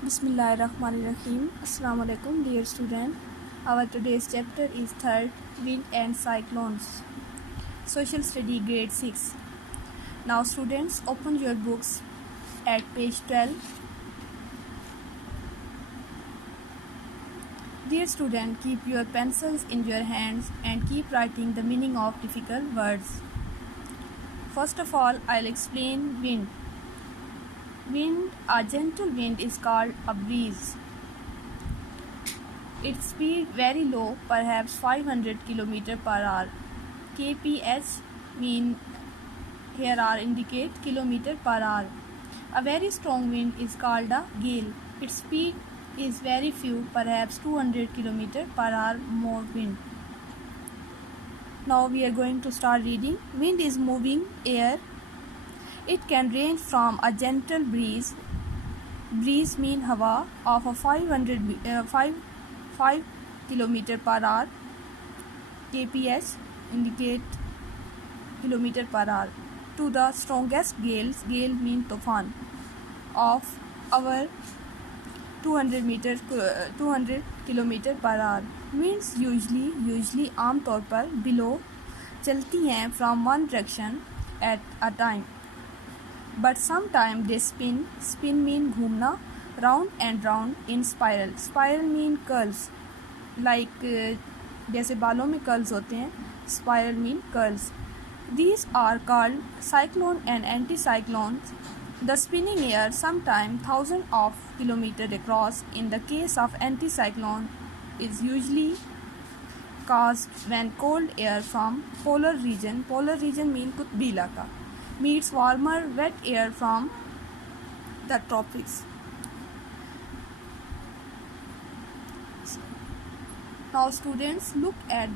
Bismillahirrahmanirrahim. Assalamu alaikum, dear student. Our today's chapter is third, wind and cyclones. Social study grade 6. Now students, open your books at page 12. Dear student, keep your pencils in your hands and keep writing the meaning of difficult words. First of all, I'll explain wind. Wind, a gentle wind is called a breeze. Its speed very low, perhaps 500 km per hour. kph mean here are indicate kilometer per hour. A very strong wind is called a gale. Its speed is very few, perhaps 200 km per hour more wind. Now we are going to start reading. Wind is moving air. It can range from a gentle breeze mean hawa of a 5 km per hour, kph indicate kilometer per hour, to the strongest gales, gale mean tufan, of our 200 km per hour. Winds usually आमतौर पर below चलती हैं from one direction at a time. But sometimes they spin mean घूमना, round and round in spiral mean curls, like जैसे बालों में curls होते हैं, spiral mean curls. These are called cyclone and anticyclones. The spinning air sometimes thousands of kilometers across. In the case of anticyclone is usually caused when cold air from polar region mean कुतबी इलाका, meets warmer wet air from the tropics. Now students, look at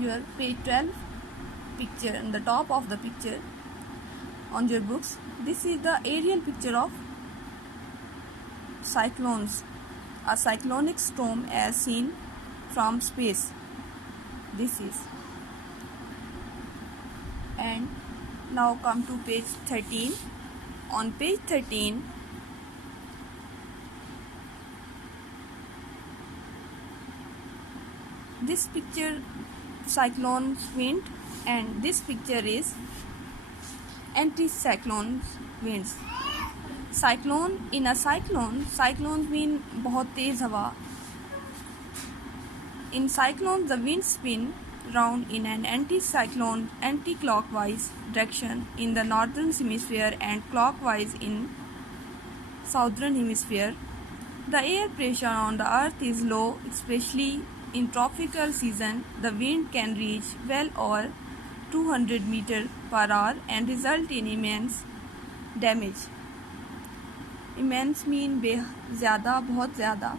your page 12 picture. On the top of the picture on your books, this is the aerial picture of cyclones, a cyclonic storm as seen from space. This is, and now come to page 13. On page 13, this picture cyclone wind, and this picture is anticyclone winds. Cyclone, in a cyclones mean बहुत तेज हवा. In cyclones, the winds spin round in an anti-clockwise direction in the northern hemisphere and clockwise in southern hemisphere. The air pressure on the earth is low, especially in tropical season. The wind can reach well over 200 meters per hour and result in immense damage. Immense mean ज़्यादा, बहुत ज़्यादा.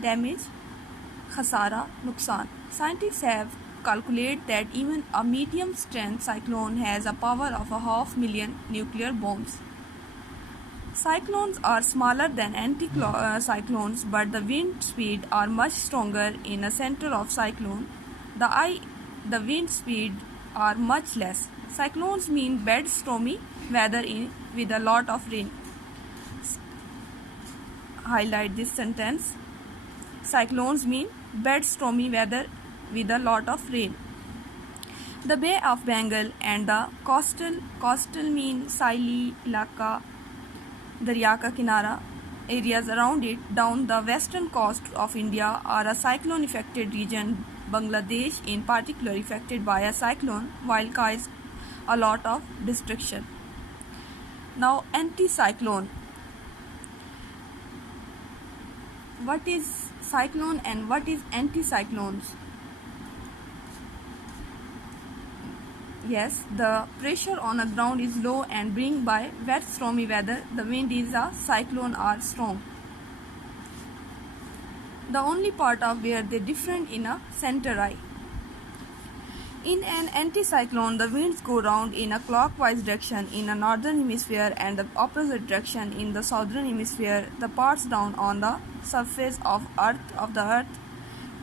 Damage, खसारा, नुकसान. Scientists have calculated that even a medium strength cyclone has a power of 500,000 nuclear bombs. Cyclones are smaller than anticyclones, but the wind speed are much stronger in the center of cyclone. The wind speed are much less. Cyclones mean bad stormy weather with a lot of rain. Highlight this sentence. Cyclones mean bad stormy weather with a lot of rain. The Bay of Bengal and the coastal mean साहिली इलाका, दरिया का किनारा, areas around it down the western coast of India are a cyclone affected region. Bangladesh in particular affected by a cyclone while caused a lot of destruction. Now anticyclone. What is cyclone and what is anticyclones? Yes, the pressure on the ground is low and bring by wet stormy weather. The wind is a cyclone are strong. The only part of where they different in a center eye. In an anticyclone, the winds go round in a clockwise direction in the northern hemisphere and the opposite direction in the southern hemisphere. The parts down on the surface of the earth,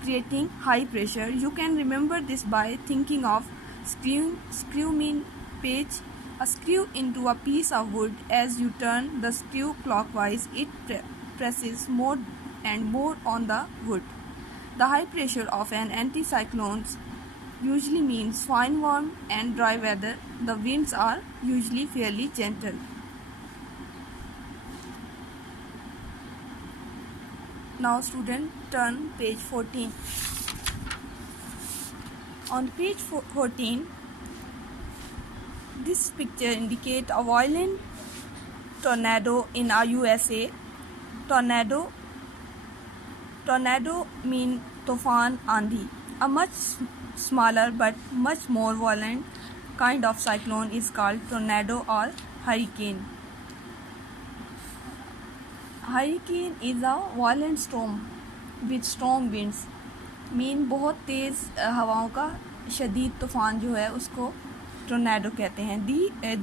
creating high pressure. You can remember this by thinking of screw mean page. A screw into a piece of wood. As you turn the screw clockwise, it presses more and more on the wood. The high pressure of an anticyclone usually means fine warm and dry weather. The winds are usually fairly gentle. Now student, turn page 14. On page 14, this picture indicates a violent tornado in our USA. Tornado mean tufan andhi. A much smaller but much more violent kind of cyclone is called tornado or hurricane. Hurricane is a violent storm with strong winds. Mean बहुत तेज़ हवाओं का शदीद तूफ़ान जो है उसको tornado कहते हैं.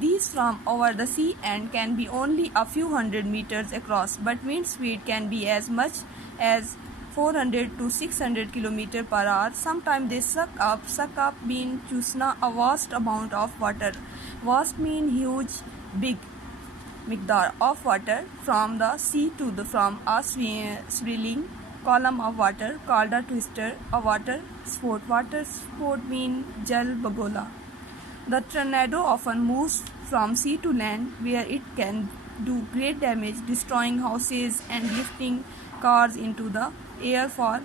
These from over the sea and can be only a few hundred meters across, but wind speed can be as much as 400 to 600 km per hour. Sometimes they suck up mean chusna a vast amount of water. Vast mean huge, big miqdar of water from the sea to from a swirling column of water called a twister. A water sport mean jal bagola. The tornado often moves from sea to land, where it can do great damage, destroying houses and lifting cars into the air for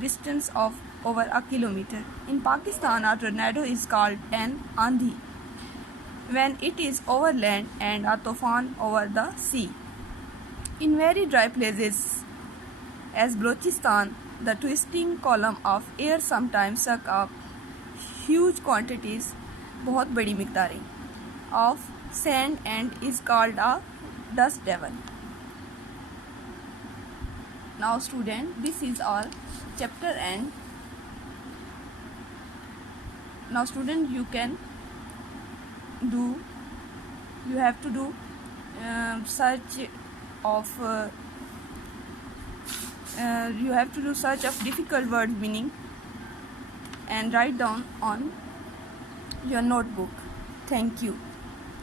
distance of over a kilometer. In Pakistan, a tornado is called an andhi when it is over land and a tufan over the sea. In very dry places as Balochistan, the twisting column of air sometimes suck up huge quantities, बहुत बड़ी मिक़दारें, of sand and is called a dust devil. Now student, this is our chapter end. Now student, you have to do search of difficult word meaning and write down on your notebook. Thank you.